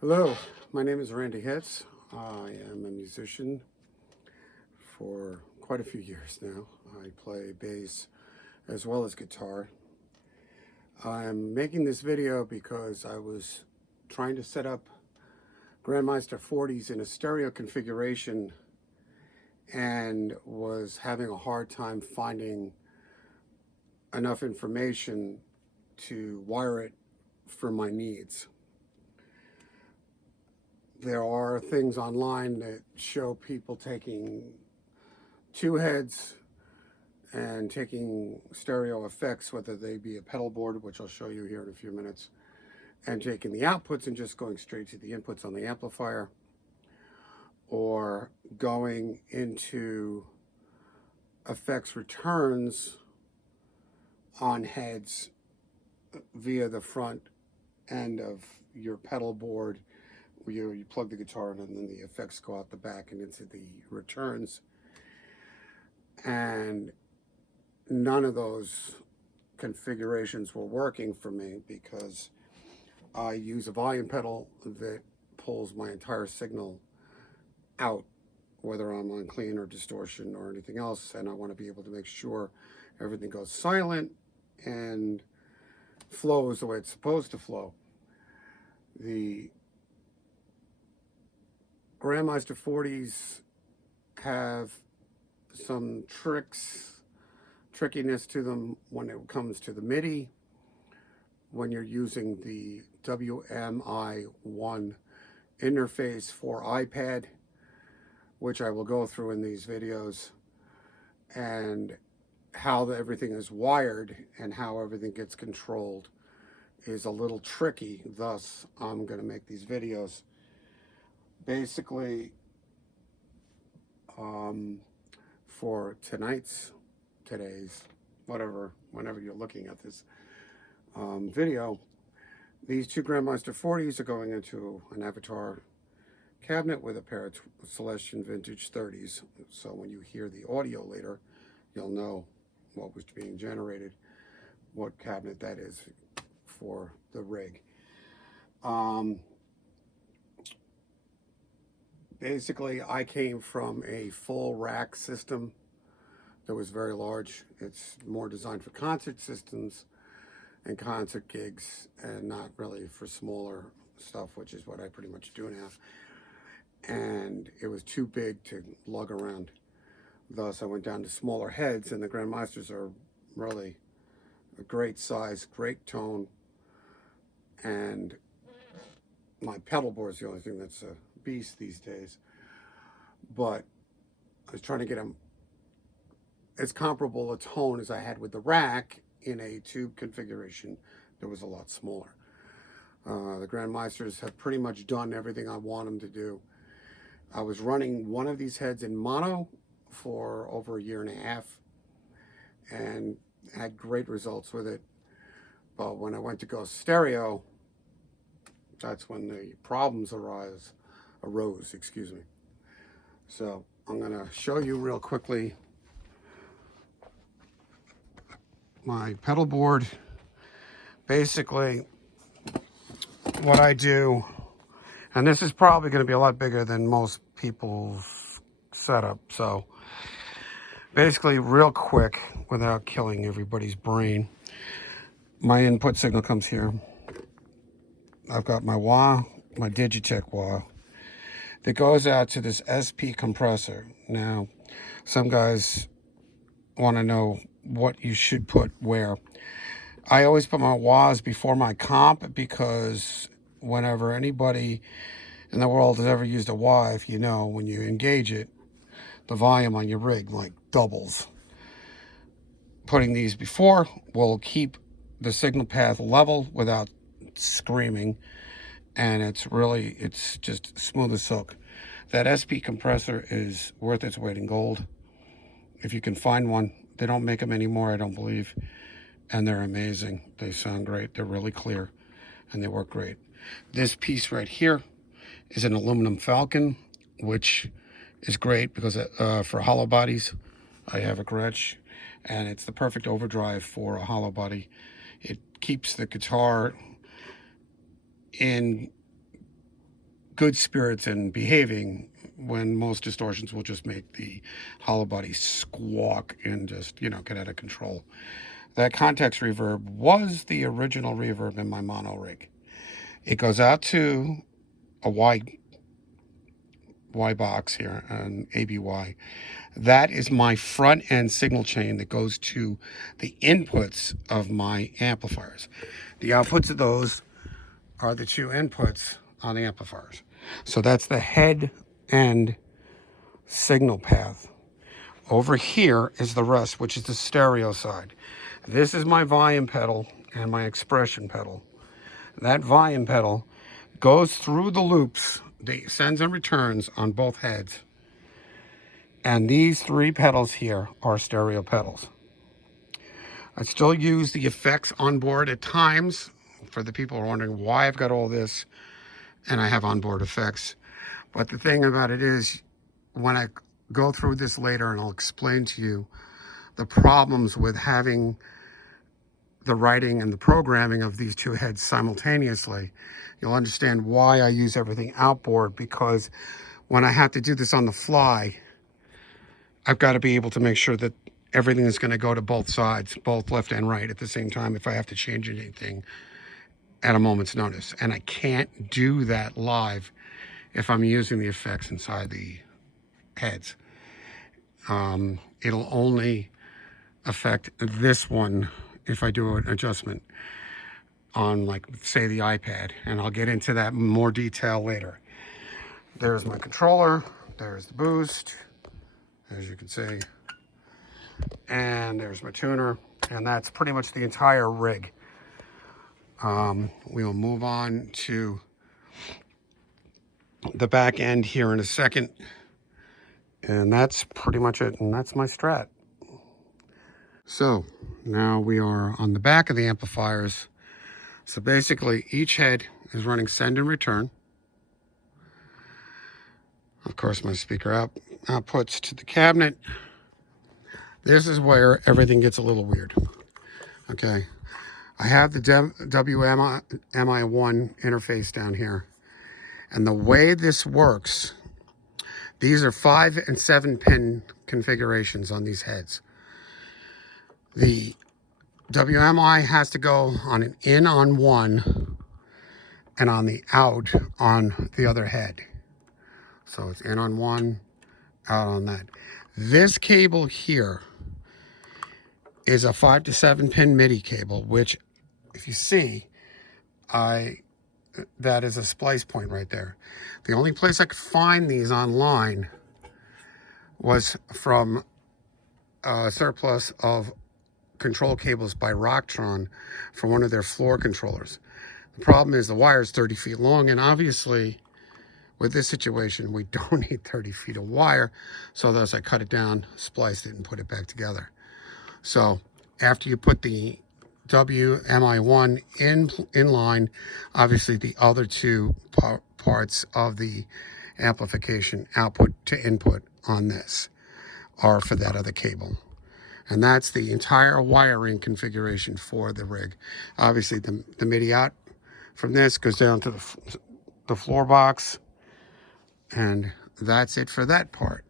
Hello, my name is Randy Hitz. I am a musician for quite a few years now. I play bass as well as guitar. I'm making this video because I was trying to set up Grandmeister 40s in a stereo configuration and was having a hard time finding enough information to wire it for my needs. There are things online that show people taking two heads and taking stereo effects, whether they be a pedal board, which I'll show you here in a few minutes, and taking the outputs and just going straight to the inputs on the amplifier, or going into effects returns on heads via the front end of your pedal board, where you plug the guitar in and then the effects go out the back and into the returns. And none of those configurations were working for me because I use a volume pedal that pulls my entire signal out, whether I'm on clean or distortion or anything else, and I want to be able to make sure everything goes silent and flows the way it's supposed to flow. The Grandmeister 40s have some trickiness to them when it comes to the MIDI, when you're using the WMI1 interface for iPad, which I will go through in these videos, and how everything is wired and how everything gets controlled is a little tricky. Thus, I'm going to make these videos. Basically, for today's, whenever you're looking at this video, these two Grandmeister 40s are going into an Avatar cabinet with a pair of Celestion Vintage 30s. So when you hear the audio later, you'll know what was being generated, what cabinet that is for the rig. Basically, I came from a full rack system that was very large. It's more designed for concert systems and concert gigs, and not really for smaller stuff, which is what I pretty much do now. And it was too big to lug around. Thus, I went down to smaller heads, and the Grandmeisters are really a great size, great tone, and my pedal board is the only thing that's a beast these days. But I was trying to get them as comparable a tone as I had with the rack in a tube configuration that was a lot smaller. The Grandmeisters have pretty much done everything I want them to do. I was running one of these heads in mono for over a year and a half and had great results with it. But when I went to go stereo, that's when the problems arose. So I'm going to show you real quickly my pedal board. Basically, what I do, and this is probably going to be a lot bigger than most people's setup. So basically, real quick, without killing everybody's brain, my input signal comes here. I've got my wah, my Digitech wah, that goes out to this SP compressor. Now, some guys want to know what you should put where. I always put my wahs before my comp, because whenever anybody in the world has ever used a wah, if you know, when you engage it, the volume on your rig like doubles. Putting these before will keep the signal path level without screaming, and it's just smooth as silk. That SP compressor is worth its weight in gold. If you can find one, they don't make them anymore, I don't believe, and they're amazing. They sound great, they're really clear, and they work great. This piece right here is an aluminum Falcon, which is great because for hollow bodies, I have a Gretsch, and it's the perfect overdrive for a hollow body. It keeps the guitar in good spirits and behaving, when most distortions will just make the hollow body squawk and just, you know, get out of control. That context reverb was the original reverb in my mono rig. It goes out to a Y box here, an ABY. That is my front end signal chain that goes to the inputs of my amplifiers. The outputs of those are the two inputs on the amplifiers. So that's the head end signal path. Over here is the rest, which is the stereo side. This is my volume pedal and my expression pedal. That volume pedal goes through the loops, the sends and returns on both heads. And these three pedals here are stereo pedals. I still use the effects on board at times. For the people who are wondering why I've got all this and I have onboard effects. But the thing about it is, when I go through this later, and I'll explain to you the problems with having the writing and the programming of these two heads simultaneously, you'll understand why I use everything outboard, because when I have to do this on the fly, I've got to be able to make sure that everything is going to go to both sides, both left and right at the same time, if I have to change anything at a moment's notice. And I can't do that live if I'm using the effects inside the heads. It'll only affect this one if I do an adjustment on, like, say, the iPad, and I'll get into that in more detail later. There's my controller, there's the boost, as you can see, and there's my tuner, and that's pretty much the entire rig. We will move on to the back end here in a second, and that's pretty much it, and that's my Strat. So now we are on the back of the amplifiers. So basically each head is running send and return. Of course, my speaker outputs to the cabinet. This is where everything gets a little weird. Okay, I have the WMI1 interface down here. And the way this works, these are 5 and 7 pin configurations on these heads. The WMI has to go on an in on one and on the out on the other head. So it's in on one, out on that. This cable here is a 5 to 7 pin MIDI cable, which, if you see, that is a splice point right there. The only place I could find these online was from a surplus of control cables by Rocktron for one of their floor controllers. The problem is the wire is 30 feet long, and obviously with this situation we don't need 30 feet of wire, so thus I cut it down, spliced it, and put it back together. So after you put the WMI1 in line, obviously the other two parts of the amplification output to input on this are for that other cable. And that's the entire wiring configuration for the rig. Obviously the MIDI out from this goes down to the floor box, and that's it for that part.